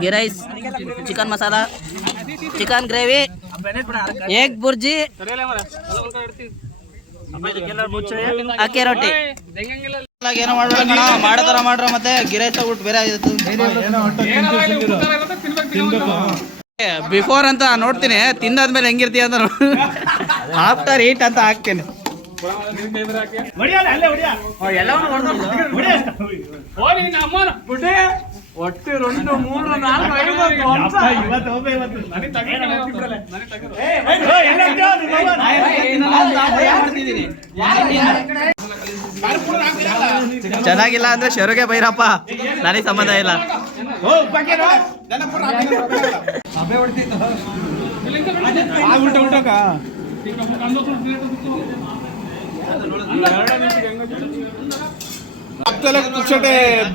ghee rice, chicken masala, chicken gravy, egg burji, ಅಕ್ಕಿ ರೊಟ್ಟಿ. ಏನೋ ಮಾಡತಾರ ಮಾಡ್ರ ಮತ್ತೆ ghee rice ಊಟ ಬೇರೆ ಬಿಫೋರ್ ಅಂತ ನೋಡ್ತೀನಿ, ತಿಂದಾದ್ಮೇಲೆ ಹೆಂಗಿರ್ತೀಯ ಅಂತ ಆಫ್ಟರ್ ಈಟ್ ಅಂತ ಹಾಕ್ತೀನಿ. ಒಟ್ಟು 2 3 4 ಚೆನ್ನಾಗಿಲ್ಲ ಅಂದ್ರೆ ಶರುಗೆ ಬೈರಪ್ಪ, ನನಗೆ ಸಂಬಂಧ ಇಲ್ಲ.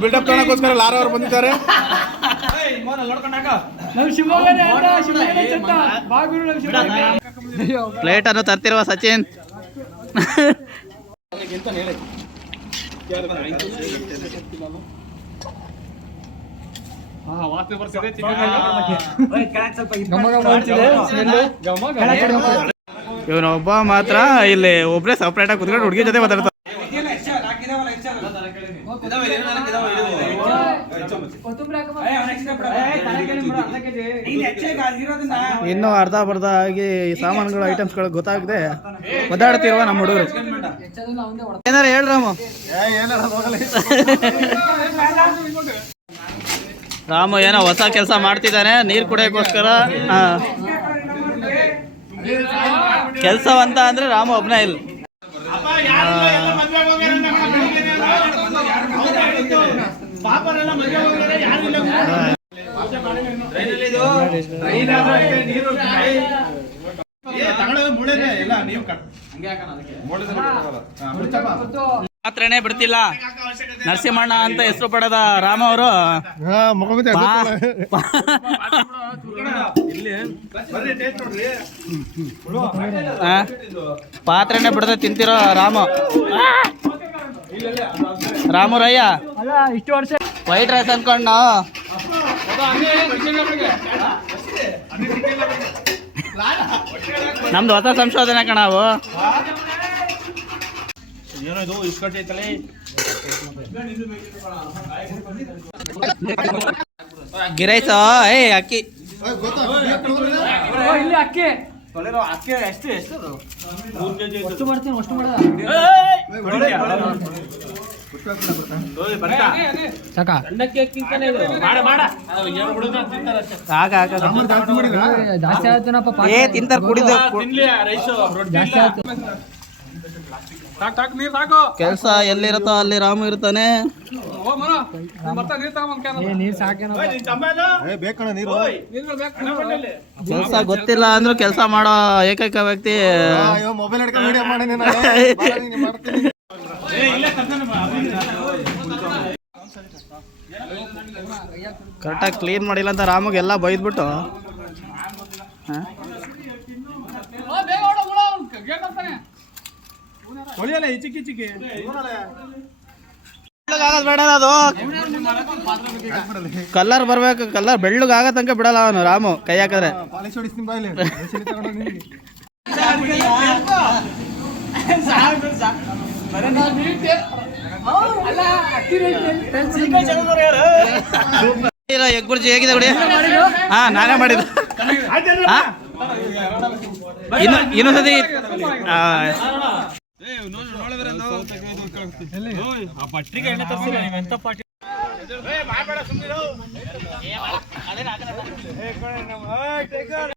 ಬಿಲ್ಡಪ್ ತಗೊಳಕೋಸ್ಕರ ಲಾರ ಅವರು ಬಂದಿದ್ದಾರೆ. ಪ್ಲೇಟ್ ಅನ್ನು ತರ್ತಿರುವ ಸಚಿನ್. ಇವನೊಬ್ಬ ಮಾತ್ರ ಇಲ್ಲಿ ಒಬ್ರೆ ಸಪ್ರೇಟ್ ಆಗಿ ಕುತ್ಕೊಂಡು ಹುಡುಗಿ ಜೊತೆ ಮಾತಾಡ್ತಾನೆ. ಇನ್ನು ಅರ್ಧ ಬರ್ಧ ಆಗಿ ಸಾಮಾನುಗಳು ಐಟಮ್ಸ್ಗಳು ಗೊತ್ತಾಗದೆ ಒದ್ದಾಡ್ತಿರುವ ನಮ್ಮ ಹುಡುಗರು. ಏನಾರ ಹೇಳ್ರಾಮ. ರಾಮು ಏನೋ ಹೊಸ ಕೆಲಸ ಮಾಡ್ತಿದ್ದಾನೆ, ನೀರು ಕುಡಿಯೋಕ್ಕೋಸ್ಕರ. ಕೆಲಸವಂತ ಅಂದ್ರೆ ರಾಮು ಒಬ್ನೇ ಇಲ್ಲ. ಮಾತ್ರನೇ ಬಿಡ್ತಿಲ್ಲ. ನರಸಿಂಹಣ್ಣ ಅಂತ ಹೆಸರು ಪಡೆದ ರಾಮ ಅವರು ಪಾತ್ರೆನೇ ಬಿಡದೆ ತಿಂತಿರೋ ರಾಮು ರಯ್ಯ. ಇಷ್ಟು ವರ್ಷ ವೈಟ್ ರೈಸ್ ಅನ್ಕೊಂಡು ನಮ್ದು ಹೊಸ ಸಂಶೋಧನೆ ಕಣವು. ghee rice ಅಕ್ಕಿ ಅಕ್ಕಿ ತಿಂತಾರ ಕುಡಿದು. ಕೆಲಸ ಎಲ್ಲಿರುತ್ತೋ ಅಲ್ಲಿ ರಾಮು ಇರ್ತಾನೆ. ಕೆಲಸ ಗೊತ್ತಿಲ್ಲ ಅಂದ್ರೂ ಕೆಲಸ ಮಾಡೋ ಏಕೈಕ ವ್ಯಕ್ತಿ. ಕರೆಕ್ಟಾಗಿ ಕ್ಲೀನ್ ಮಾಡಿಲ್ಲ ಅಂತ ರಾಮಗೆಲ್ಲ ಬೈದ್ಬಿಟ್ಟು ಬೇಡ, ಅದು ಕಲರ್ ಬರ್ಬೇಕು. ಕಲರ್ ಬೆಳ್ಳಗ್ ಆಗ ತನಕ ಬಿಡಲ್ಲ ಅವನು ರಾಮು ಕೈ ಹಾಕಿದ್ರೆ. ಎಗ್ ಬುರ್ಜಿ ಹೇಗಿದೆ ನೋಡಿ? ಹಾ, ನಾನೇ ಮಾಡಿದ್ದು. ಇನ್ನೊಂದ್ಸತಿ